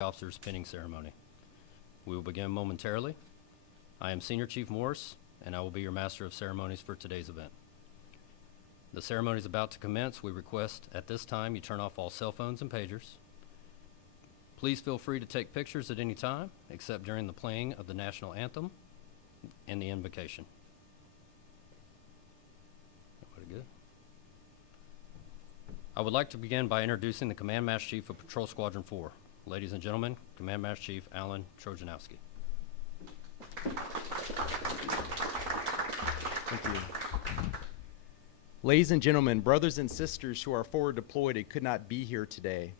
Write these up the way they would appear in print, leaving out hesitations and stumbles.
Officers pinning ceremony. We will begin momentarily. I am Senior Chief Morris, and I will be your Master of Ceremonies for today's event. The ceremony is about to commence. We request at this time you turn off all cell phones and pagers. Please feel free to take pictures at any time, except during the playing of the national anthem and the invocation. Everybody good? I would like to begin by introducing the Command Master Chief of Patrol Squadron 4. Ladies and gentlemen, Command Master Chief Alan Trojanowski. Thank you. Ladies and gentlemen, brothers and sisters who are forward deployed and could not be here today,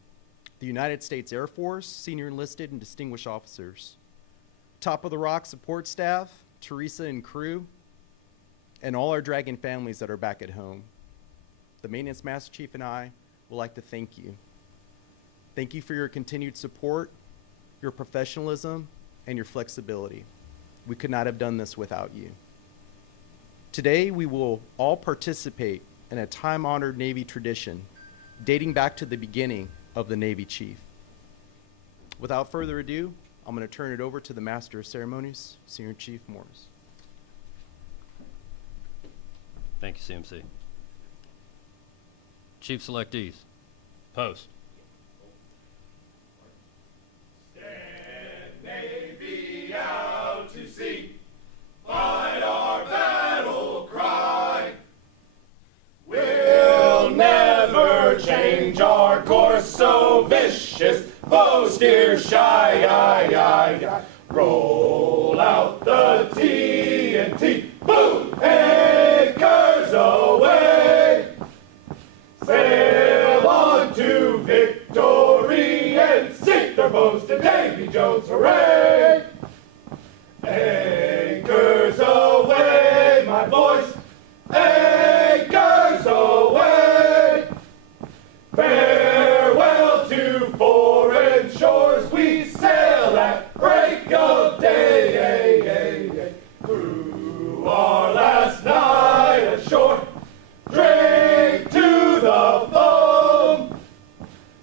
the United States Air Force, senior enlisted and distinguished officers, Top of the Rock support staff, Teresa and crew, and all our Dragon families that are back at home. The Maintenance Master Chief and I would like to thank you. Thank you for your continued support, your professionalism, and your flexibility. We could not have done this without you. Today, we will all participate in a time-honored Navy tradition dating back to the beginning of the Navy Chief. Without further ado, I'm going to turn it over to the Master of Ceremonies, Senior Chief Morris. Thank you, CMC. Chief Selectees, post. Stand, Navy, out to sea. Fight our battle cry. We'll never change our course so vicious. Bow steer shy, roll out the TNT. Boom! Anchors away. Sail on to victory and sink their boats to Davy Jones, hooray! Anchors away, my boys, anchors away. Farewell to foreign shores, we sail at break of day. Through our last night ashore, drink to the foam,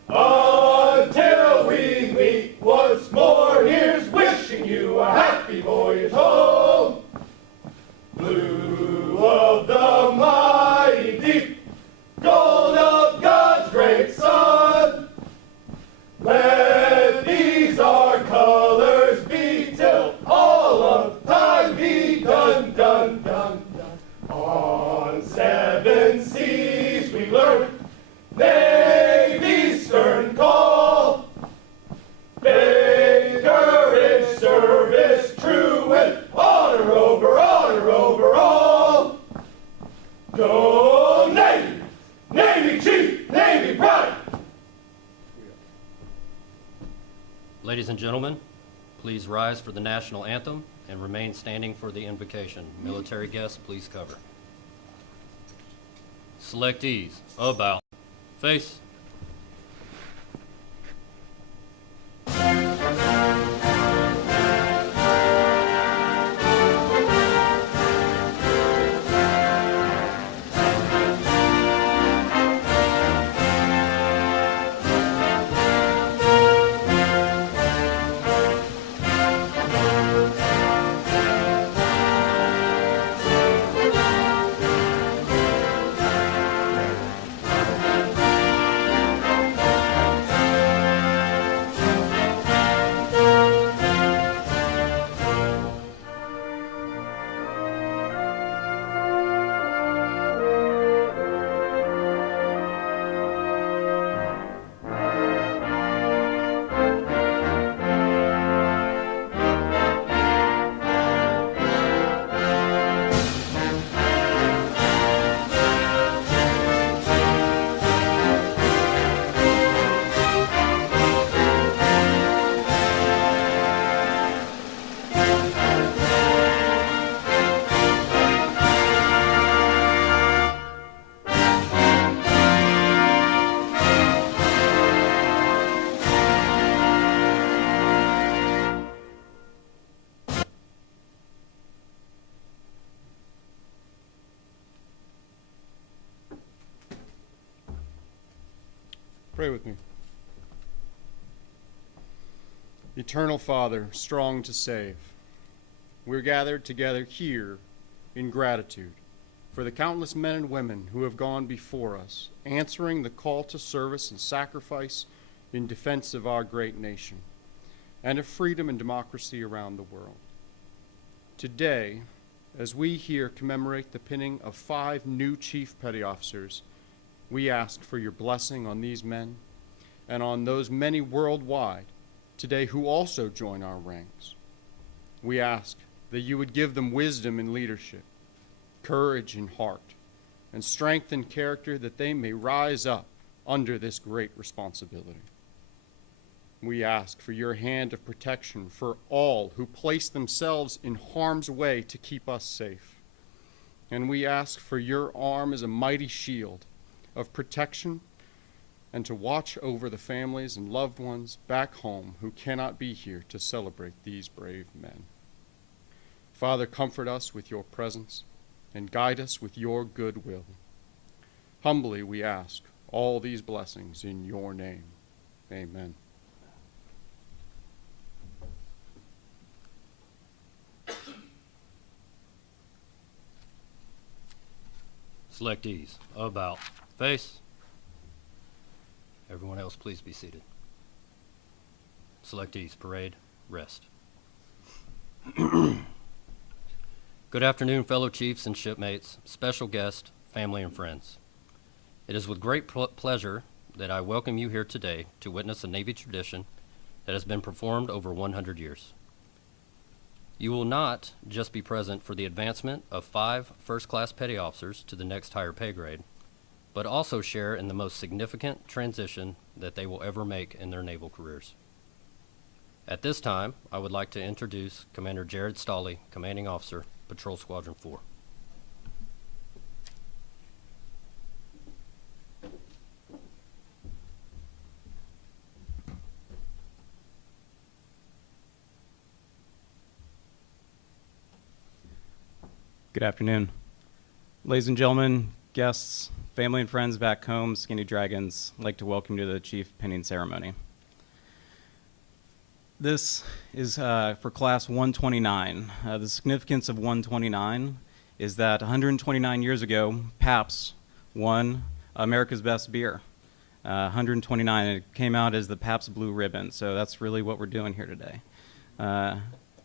until we meet once more. Here's wishing you a happy voyage home. Blue of the mighty deep, gold of God's great sun, let these our colors be till all of time be done. On seven seas we learn Navy's stern call. Faith, courage, service, true, and honor over all. Go Navy! Navy Chief! Navy Pride! Ladies and gentlemen, please rise for the national anthem and remain standing for the invocation. Military guests, please cover. Selectees, about face. Pray with me. Eternal Father, strong to save, we're gathered together here in gratitude for the countless men and women who have gone before us, answering the call to service and sacrifice in defense of our great nation and of freedom and democracy around the world. Today, as we here commemorate the pinning of 5 new Chief Petty Officers, we ask for your blessing on these men and on those many worldwide today who also join our ranks. We ask that you would give them wisdom in leadership, courage in heart, and strength in character that they may rise up under this great responsibility. We ask for your hand of protection for all who place themselves in harm's way to keep us safe. And we ask for your arm as a mighty shield of protection and to watch over the families and loved ones back home who cannot be here to celebrate these brave men. Father, comfort us with your presence and guide us with your good will. Humbly we ask all these blessings in your name. Amen. Selectees, about face. Everyone else, please be seated. Selectees, parade, rest. Good afternoon, fellow chiefs and shipmates, special guests, family, and friends. It is with great pleasure that I welcome you here today to witness a Navy tradition that has been performed over 100 years. You will not just be present for the advancement of 5 first-class petty officers to the next higher pay grade, but also share in the most significant transition that they will ever make in their naval careers. At this time, I would like to introduce Commander Jared Stolley, Commanding Officer, Patrol Squadron 4. Good afternoon. Ladies and gentlemen, guests, family and friends back home, Skinny Dragons, I'd like to welcome you to the Chief Pinning Ceremony. This is for Class 129. The significance of 129 is that 129 years ago, Pabst won America's Best Beer. 129, and it came out as the Pabst Blue Ribbon, so that's really what we're doing here today.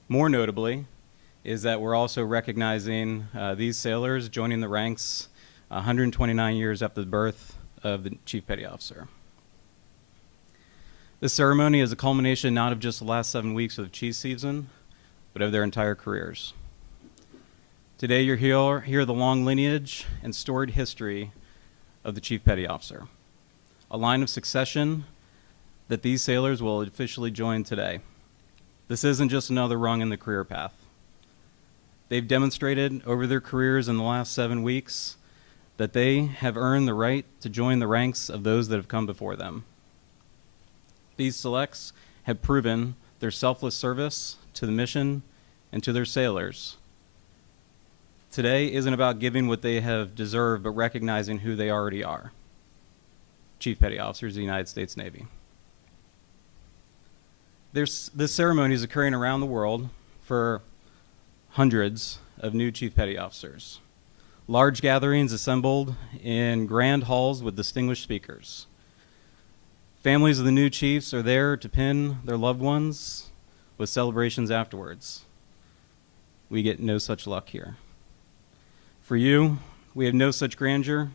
More notably, is that we're also recognizing these sailors joining the ranks 129 years after the birth of the Chief Petty Officer. This ceremony is a culmination not of just the last 7 weeks of the chief season, but of their entire careers. Today you're hear the long lineage and storied history of the Chief Petty Officer, a line of succession that these sailors will officially join today. This isn't just another rung in the career path. They've demonstrated over their careers in the last 7 weeks that they have earned the right to join the ranks of those that have come before them. These selects have proven their selfless service to the mission and to their sailors. Today isn't about giving what they have deserved, but recognizing who they already are. Chief Petty Officers of the United States Navy. This ceremony is occurring around the world for hundreds of new Chief Petty Officers. Large gatherings assembled in grand halls with distinguished speakers. Families of the new chiefs are there to pin their loved ones with celebrations afterwards. We get no such luck here. For you, we have no such grandeur.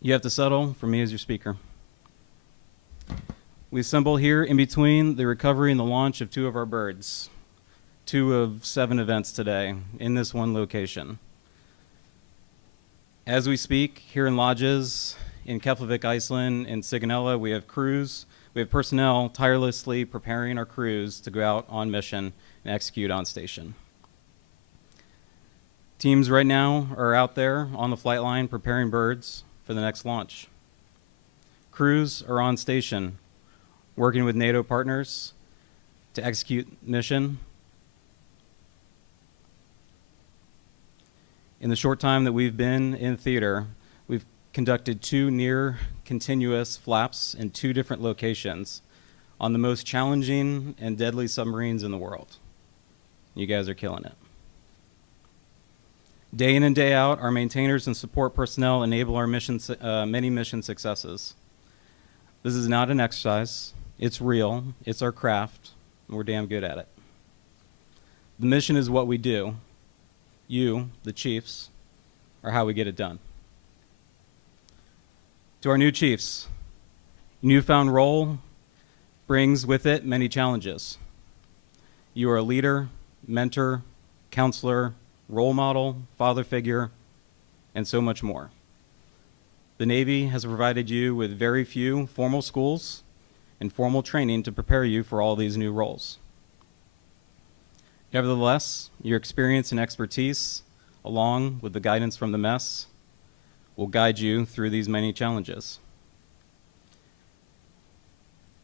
You have to settle for me as your speaker. We assemble here in between the recovery and the launch of 2 of our birds. 2 of 7 events today in this one location. As we speak, here in Lajes, in Keflavik, Iceland, in Sigonella, we have crews, we have personnel tirelessly preparing our crews to go out on mission and execute on station. Teams right now are out there on the flight line preparing birds for the next launch. Crews are on station working with NATO partners to execute mission. In the short time that we've been in theater, we've conducted 2 near continuous flaps in 2 different locations, on the most challenging and deadly submarines in the world. You guys are killing it. Day in and day out, our maintainers and support personnel enable our many mission successes. This is not an exercise. It's real. It's our craft, and we're damn good at it. The mission is what we do. You, the chiefs, are how we get it done. To our new chiefs, newfound role brings with it many challenges. You are a leader, mentor, counselor, role model, father figure, and so much more. The Navy has provided you with very few formal schools and formal training to prepare you for all these new roles. Nevertheless, your experience and expertise, along with the guidance from the mess, will guide you through these many challenges.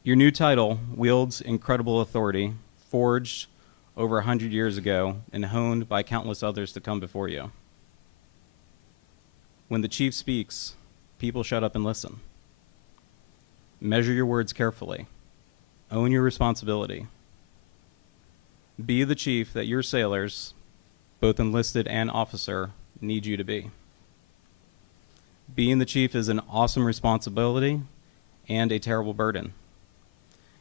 Your new title wields incredible authority, forged over 100 years ago and honed by countless others to come before you. When the chief speaks, people shut up and listen. Measure your words carefully. Own your responsibility. Be the chief that your sailors, both enlisted and officer, need you to be. Being the chief is an awesome responsibility and a terrible burden.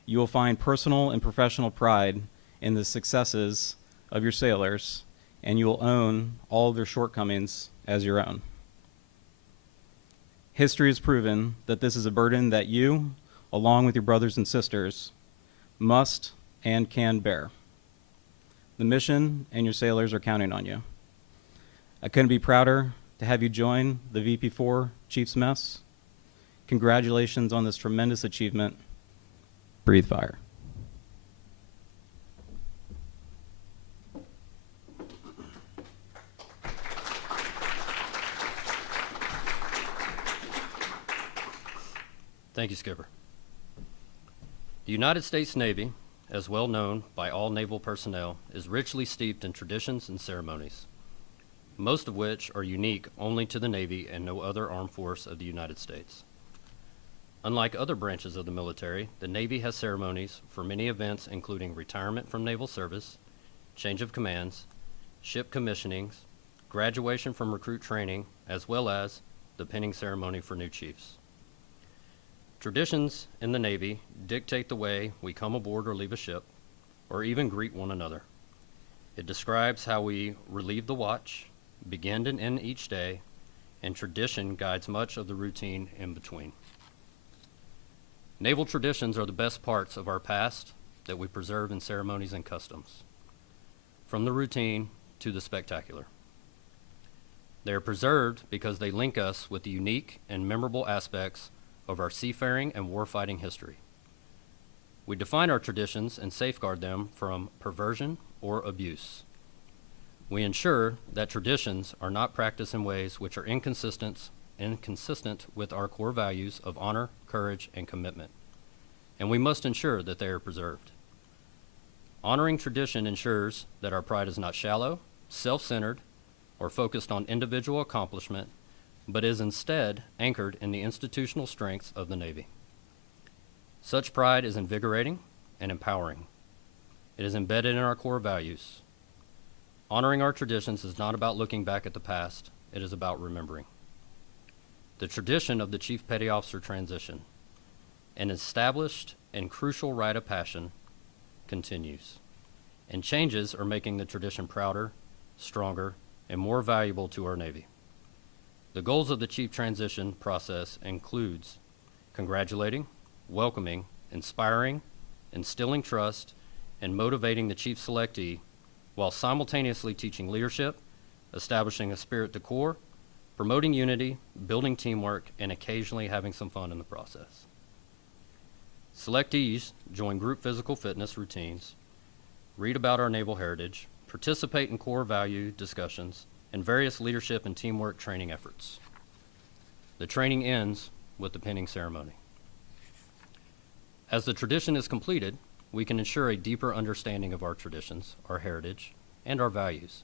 You will find personal and professional pride in the successes of your sailors, and you will own all of their shortcomings as your own. History has proven that this is a burden that you, along with your brothers and sisters, must and can bear. The mission and your sailors are counting on you. I couldn't be prouder to have you join the VP4 Chiefs Mess. Congratulations on this tremendous achievement. Breathe fire. Thank you, Skipper. The United States Navy, as well known by all naval personnel, is richly steeped in traditions and ceremonies, most of which are unique only to the Navy and no other armed force of the United States. Unlike other branches of the military, the Navy has ceremonies for many events including retirement from naval service, change of commands, ship commissionings, graduation from recruit training, as well as the pinning ceremony for new chiefs. Traditions in the Navy dictate the way we come aboard or leave a ship, or even greet one another. It describes how we relieve the watch, begin and end each day, and tradition guides much of the routine in between. Naval traditions are the best parts of our past that we preserve in ceremonies and customs, from the routine to the spectacular. They are preserved because they link us with the unique and memorable aspects of our seafaring and warfighting history. We define our traditions and safeguard them from perversion or abuse. We ensure that traditions are not practiced in ways which are inconsistent with our core values of honor, courage, and commitment, and we must ensure that they are preserved. Honoring tradition ensures that our pride is not shallow, self-centered, or focused on individual accomplishment, but is instead anchored in the institutional strengths of the Navy. Such pride is invigorating and empowering. It is embedded in our core values. Honoring our traditions is not about looking back at the past, it is about remembering. The tradition of the Chief Petty Officer transition, an established and crucial rite of passage, continues, and changes are making the tradition prouder, stronger, and more valuable to our Navy. The goals of the Chief transition process includes congratulating, welcoming, inspiring, instilling trust, and motivating the Chief selectee while simultaneously teaching leadership, establishing a spirit de corps, promoting unity, building teamwork, and occasionally having some fun in the process. Selectees join group physical fitness routines, read about our naval heritage, participate in core value discussions, and various leadership and teamwork training efforts. The training ends with the pinning ceremony. As the tradition is completed, we can ensure a deeper understanding of our traditions, our heritage, and our values,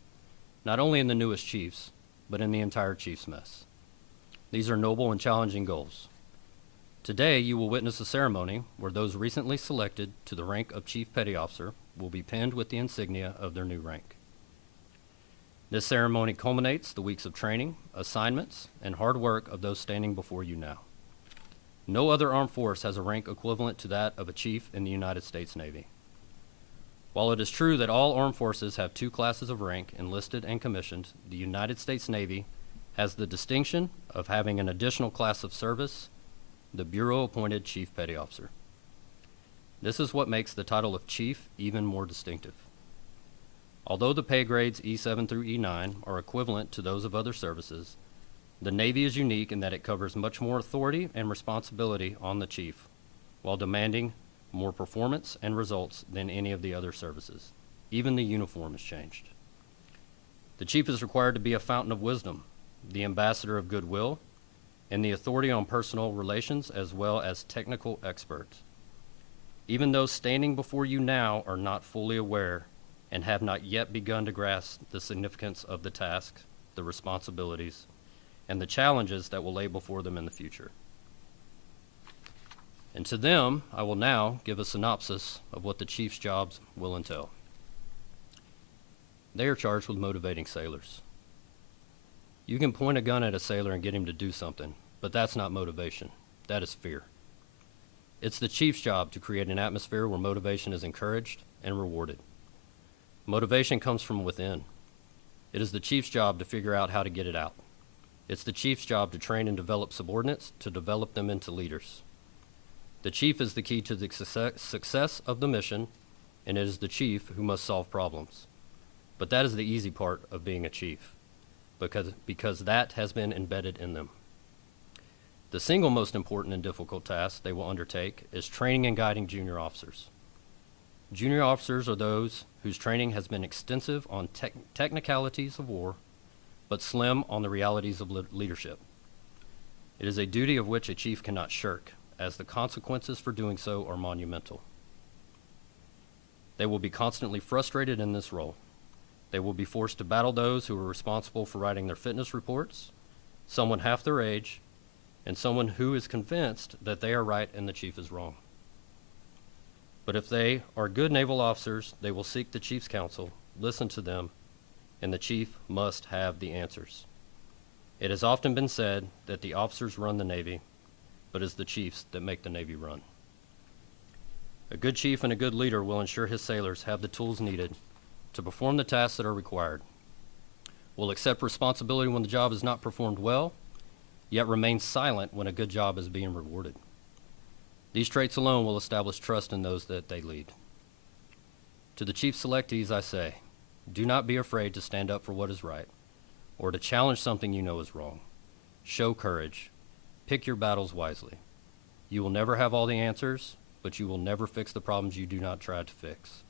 not only in the newest chiefs, but in the entire Chiefs Mess. These are noble and challenging goals. Today, you will witness a ceremony where those recently selected to the rank of Chief Petty Officer will be pinned with the insignia of their new rank. This ceremony culminates the weeks of training, assignments, and hard work of those standing before you now. No other armed force has a rank equivalent to that of a chief in the United States Navy. While it is true that all armed forces have two classes of rank, enlisted and commissioned, the United States Navy has the distinction of having an additional class of service, the Bureau-appointed Chief Petty Officer. This is what makes the title of Chief even more distinctive. Although the pay grades E7 through E9 are equivalent to those of other services, the Navy is unique in that it covers much more authority and responsibility on the Chief, while demanding more performance and results than any of the other services. Even the uniform is changed. The Chief is required to be a fountain of wisdom, the ambassador of goodwill, and the authority on personal relations as well as technical expert. Even those standing before you now are not fully aware and have not yet begun to grasp the significance of the task, the responsibilities, and the challenges that will lay before them in the future. And to them, I will now give a synopsis of what the Chief's jobs will entail. They are charged with motivating sailors. You can point a gun at a sailor and get him to do something, but that's not motivation. That is fear. It's the Chief's job to create an atmosphere where motivation is encouraged and rewarded. Motivation comes from within. It is the Chief's job to figure out how to get it out. It's the Chief's job to train and develop subordinates to develop them into leaders. The Chief is the key to the success of the mission, and it is the Chief who must solve problems. But that is the easy part of being a Chief, because that has been embedded in them. The single most important and difficult task they will undertake is training and guiding junior officers. Junior officers are those whose training has been extensive on technicalities of war, but slim on the realities of leadership. It is a duty of which a chief cannot shirk, as the consequences for doing so are monumental. They will be constantly frustrated in this role. They will be forced to battle those who are responsible for writing their fitness reports, someone half their age, and someone who is convinced that they are right and the chief is wrong. But if they are good naval officers, they will seek the chief's counsel, listen to them, and the chief must have the answers. It has often been said that the officers run the Navy, but it's the chiefs that make the Navy run. A good chief and a good leader will ensure his sailors have the tools needed to perform the tasks that are required, will accept responsibility when the job is not performed well, yet remain silent when a good job is being rewarded. These traits alone will establish trust in those that they lead. To the chief selectees I say, do not be afraid to stand up for what is right, or to challenge something you know is wrong. Show courage. Pick your battles wisely. You will never have all the answers, but you will never fix the problems you do not try to fix.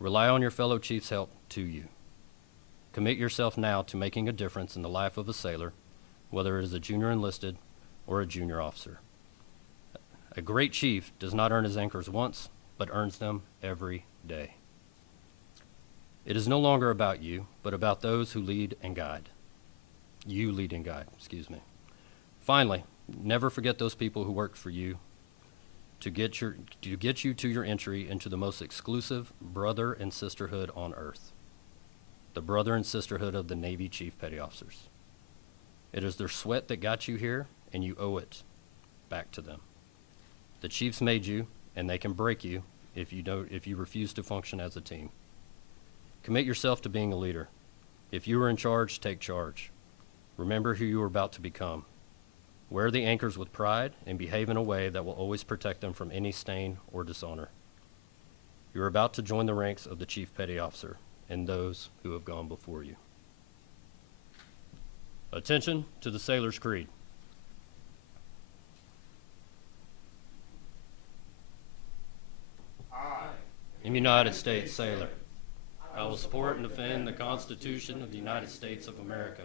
Rely on your fellow chief's help to you. Commit yourself now to making a difference in the life of a sailor, whether it is a junior enlisted or a junior officer. A great chief does not earn his anchors once, but earns them every day. It is no longer about you, but about those who lead and guide. You lead and guide, excuse me. Finally, never forget those people who worked for you to get you to your entry into the most exclusive brother and sisterhood on earth, the brother and sisterhood of the Navy Chief Petty Officers. It is their sweat that got you here, and you owe it back to them. The chiefs made you, and they can break you if you refuse to function as a team. Commit yourself to being a leader. If you are in charge, take charge. Remember who you are about to become. Wear the anchors with pride and behave in a way that will always protect them from any stain or dishonor. You are about to join the ranks of the Chief Petty Officer and those who have gone before you. Attention to the Sailor's Creed. I am a United States sailor. I will support and defend the Constitution of the United States of America,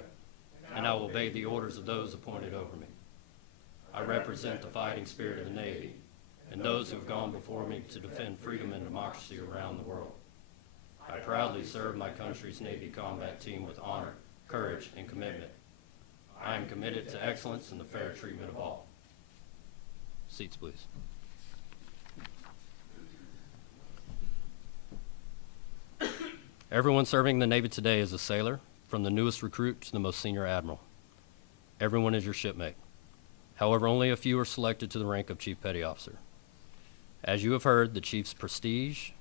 and I will obey the orders of those appointed over me. I represent the fighting spirit of the Navy and those who have gone before me to defend freedom and democracy around the world. I proudly serve my country's Navy combat team with honor, courage, and commitment. I am committed to excellence and the fair treatment of all. Seats, please. Everyone serving in the Navy today is a sailor, from the newest recruit to the most senior admiral. Everyone is your shipmate. However, only a few are selected to the rank of Chief Petty Officer. As you have heard, the Chief's prestige,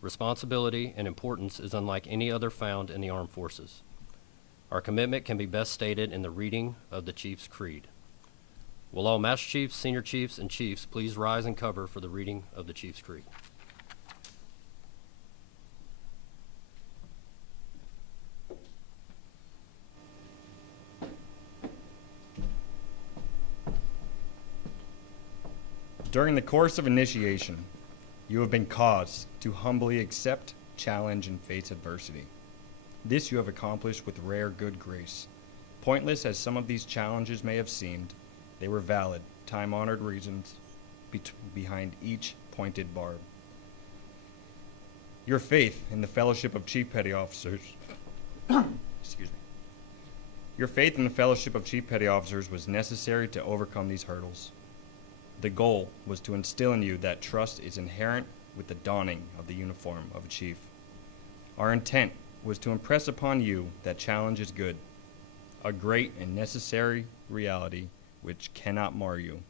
responsibility, and importance is unlike any other found in the armed forces. Our commitment can be best stated in the reading of the Chief's Creed. Will all Master Chiefs, Senior Chiefs, and Chiefs please rise and cover for the reading of the Chief's Creed. During the course of initiation, you have been caused to humbly accept, challenge, and face adversity. This you have accomplished with rare good grace. Pointless as some of these challenges may have seemed, they were valid, time-honored reasons behind each pointed barb. Your faith in the fellowship of Chief Petty Officers Your faith in the fellowship of Chief Petty Officers was necessary to overcome these hurdles. The goal was to instill in you that trust is inherent with the donning of the uniform of a chief. Our intent was to impress upon you that challenge is good, a great and necessary reality which cannot mar you,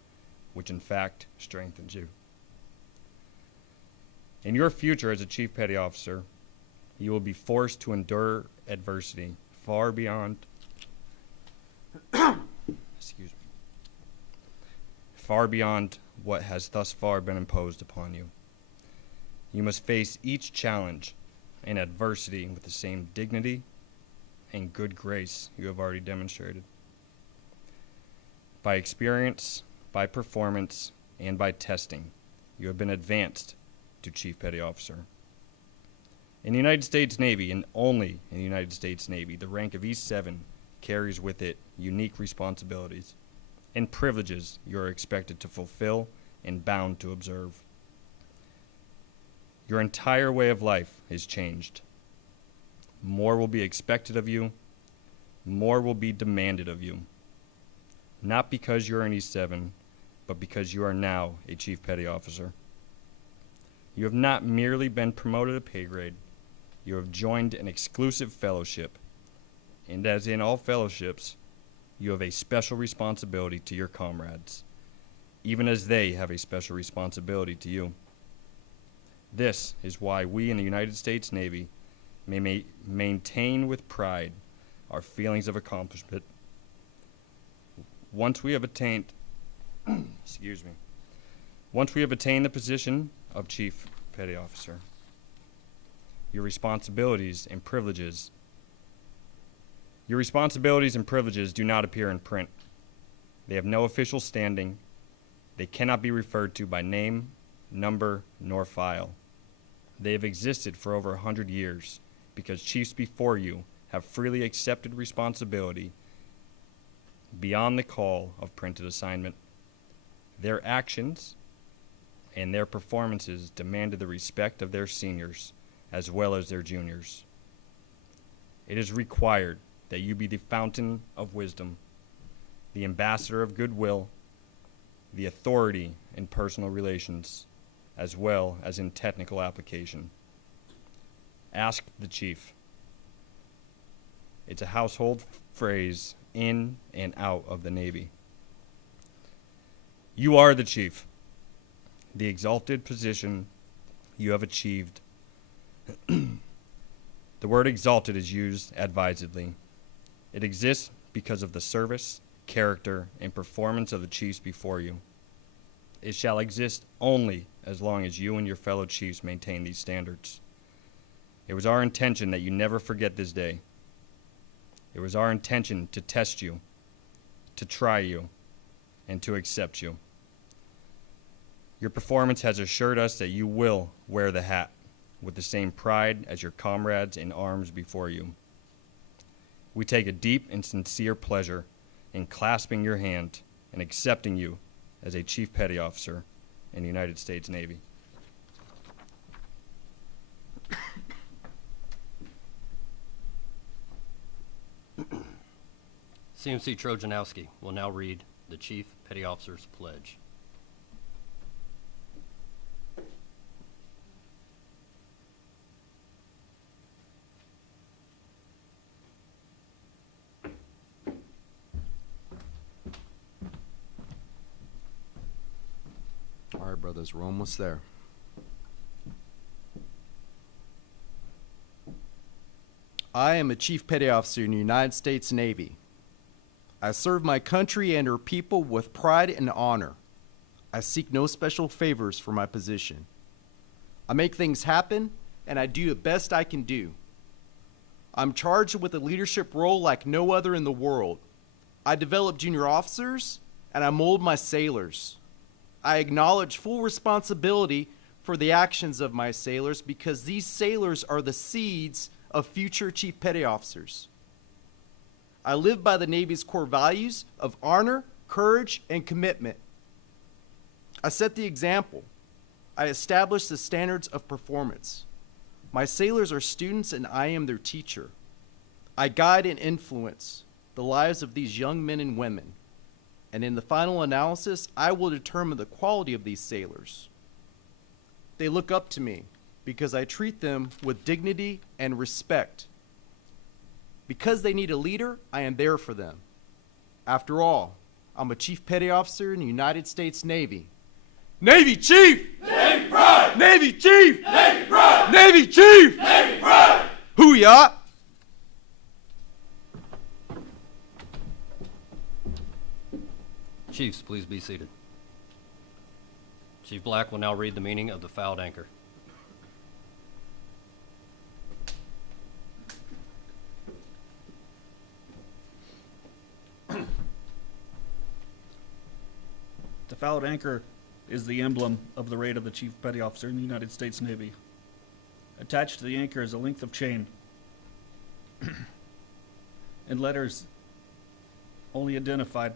which in fact strengthens you. In your future as a Chief Petty Officer, you will be forced to endure adversity far beyond far beyond what has thus far been imposed upon you. You must face each challenge and adversity with the same dignity and good grace you have already demonstrated. By experience, by performance, and by testing, you have been advanced to Chief Petty Officer. In the United States Navy, and only in the United States Navy, the rank of E7 carries with it unique responsibilities and privileges you are expected to fulfill and bound to observe. Your entire way of life is changed. More will be expected of you. More will be demanded of you. Not because you're an E7, but because you are now a Chief Petty Officer. You have not merely been promoted a pay grade. You have joined an exclusive fellowship. And as in all fellowships, you have a special responsibility to your comrades, even as they have a special responsibility to you. This is why we in the United States Navy may maintain with pride our feelings of accomplishment. Once we have attained, once we have attained the position of Chief Petty Officer, your responsibilities and privileges do not appear in print. They have no official standing. They cannot be referred to by name, number, nor file. They have existed for over 100 years because chiefs before you have freely accepted responsibility beyond the call of printed assignment. Their actions and their performances demanded the respect of their seniors as well as their juniors. It is required that you be the fountain of wisdom, the ambassador of goodwill, the authority in personal relations, as well as in technical application. Ask the chief. It's a household phrase in and out of the Navy. You are the chief. The exalted position you have achieved. The word exalted is used advisedly. It exists because of the service, character, and performance of the chiefs before you. It shall exist only as long as you and your fellow chiefs maintain these standards. It was our intention that you never forget this day. It was our intention to test you, to try you, and to accept you. Your performance has assured us that you will wear the hat with the same pride as your comrades in arms before you. We take a deep and sincere pleasure in clasping your hand and accepting you as a Chief Petty Officer in the United States Navy. CMC Trojanowski will now read the Chief Petty Officer's Pledge. brothers. We're almost there. I am a Chief Petty Officer in the United States Navy. I serve my country and her people with pride and honor. I seek no special favors for my position. I make things happen, and I do the best I can do. I'm charged with a leadership role like no other in the world. I develop junior officers, and I mold my sailors. I acknowledge full responsibility for the actions of my sailors because these sailors are the seeds of future Chief Petty Officers. I live by the Navy's core values of honor, courage, and commitment. I set the example. I establish the standards of performance. My sailors are students and I am their teacher. I guide and influence the lives of these young men and women. And in the final analysis, I will determine the quality of these sailors. They look up to me because I treat them with dignity and respect. Because they need a leader, I am there for them. After all, I'm a Chief Petty Officer in the United States Navy. Navy Chief! Navy pride! Navy Chief! Navy pride! Navy Chief! Navy pride! Hoo-yah! Chiefs, please be seated. Chief Black will now read the meaning of the fouled anchor. The fouled anchor is the emblem of the rate of the Chief Petty Officer in the United States Navy. Attached to the anchor is a length of chain and letters only identified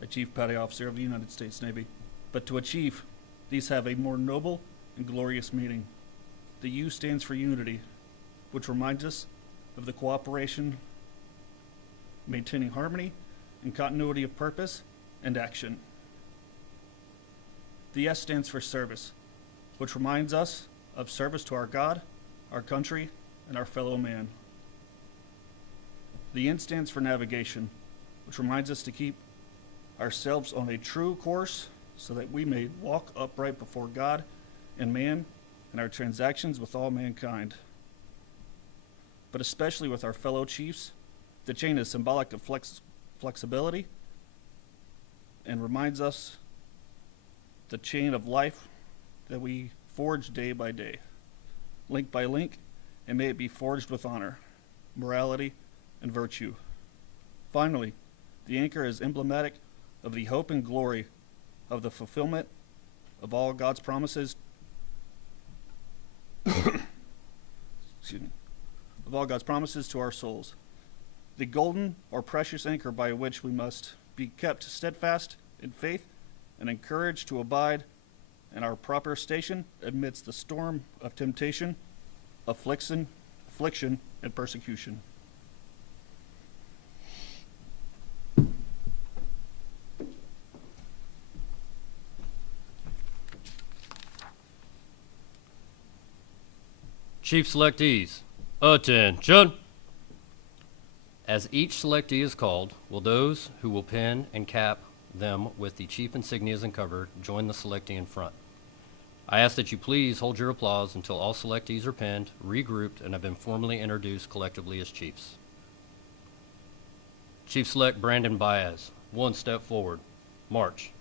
a Chief Petty Officer of the United States Navy. But to a chief, these have a more noble and glorious meaning. The U stands for unity, which reminds us of the cooperation, maintaining harmony and continuity of purpose and action. The S stands for service, which reminds us of service to our God, our country, and our fellow man. The N stands for navigation, which reminds us to keep ourselves on a true course so that we may walk upright before God and man in our transactions with all mankind. But especially with our fellow chiefs, the chain is symbolic of flexibility and reminds us the chain of life that we forge day by day, link by link, and may it be forged with honor, morality, and virtue. Finally, the anchor is emblematic of the hope and glory of the fulfillment of all God's promises excuse me, of all God's promises to our souls. The golden or precious anchor by which we must be kept steadfast in faith and encouraged to abide in our proper station amidst the storm of temptation, affliction, and persecution. Chief selectees, attention! As each selectee is called, will those who will pin and cap them with the chief insignias uncovered join the selectee in front. I ask that you please hold your applause until all selectees are pinned, regrouped, and have been formally introduced collectively as chiefs. Chief Select Brandon Baez, one step forward. March.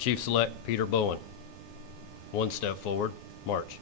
Chief Select Peter Bowen. One step forward, march.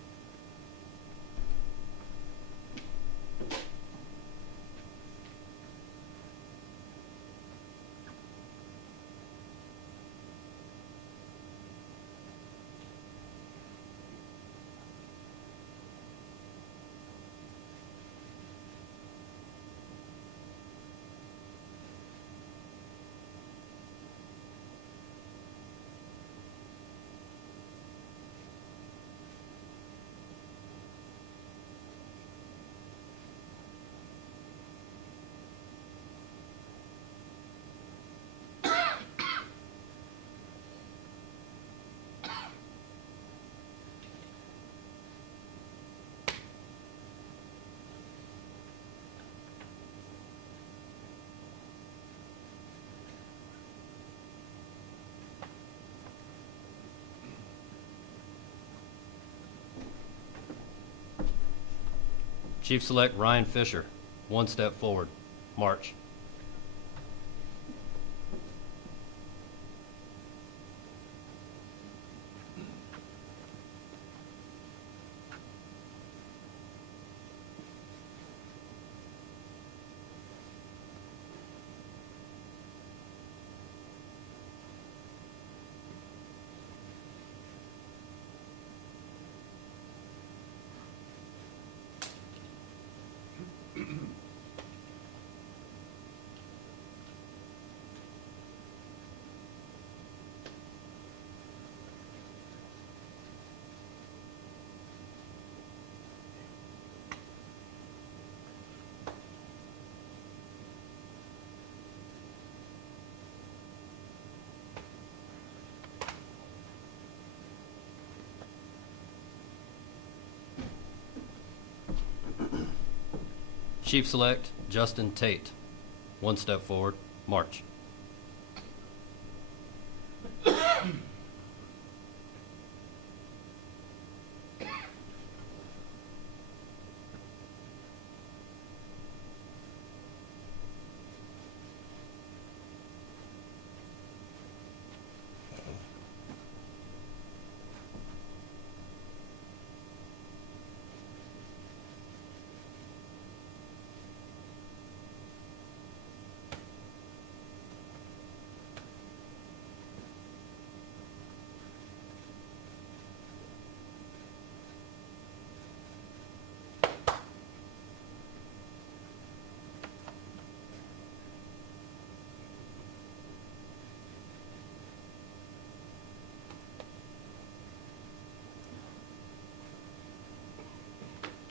Chief Select Ryan Fisher. One step forward, march. Chief Select Justin Tate. One step forward, march.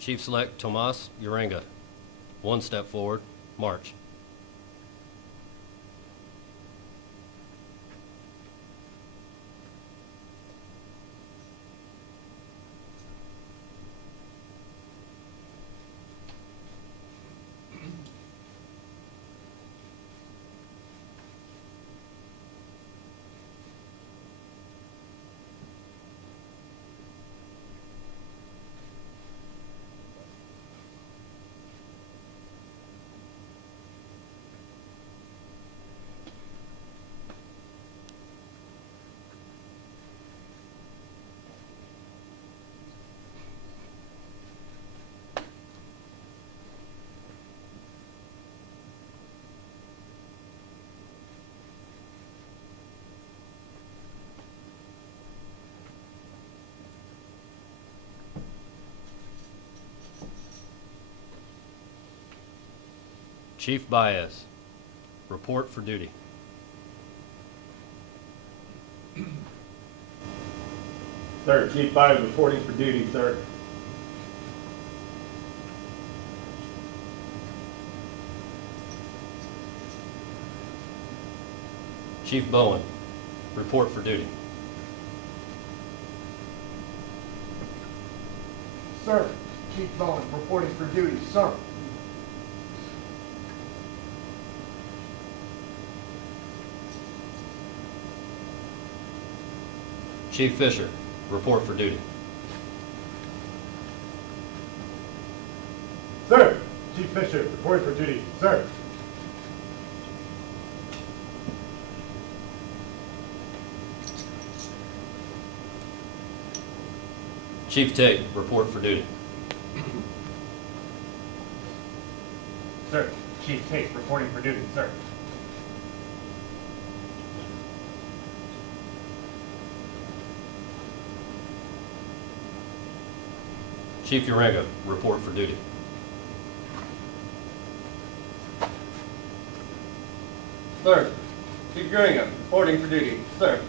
Chief Select Tomas Urenga. One step forward, march. Chief Baez. Report for duty. Sir, Chief Baez reporting for duty, sir. Chief Bowen. Report for duty. Sir, Chief Bowen reporting for duty, sir. Chief Fisher. Report for duty. Sir, Chief Fisher reporting for duty, sir. Chief Tate, report for duty. Sir, Chief Tate, reporting for duty, sir. Chief Uranga, report for duty. Sir, Chief Uringa, reporting for duty. Sir.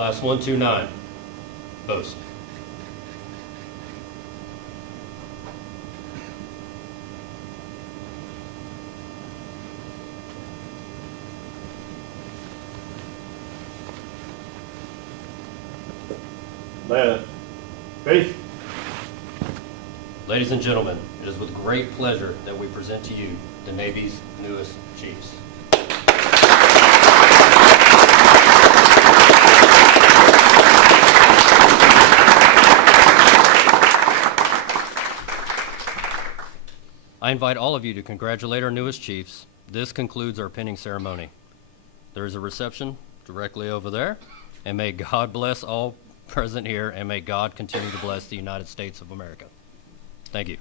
Class 129, post. Man, faith. Ladies and gentlemen, it is with great pleasure that we present to you the Navy's newest chiefs. I invite all of you to congratulate our newest chiefs. This concludes our pinning ceremony. There is a reception directly over there, and may God bless all present here, and may God continue to bless the United States of America. Thank you.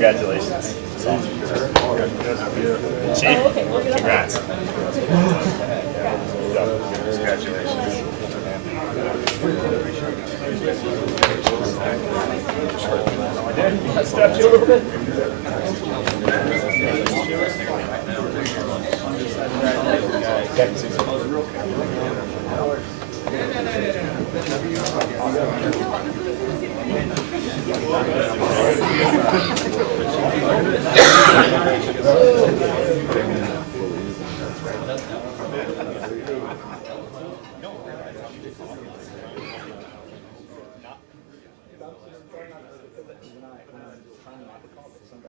Congratulations. Chief, congrats. Congratulations. I stepped you a little bit.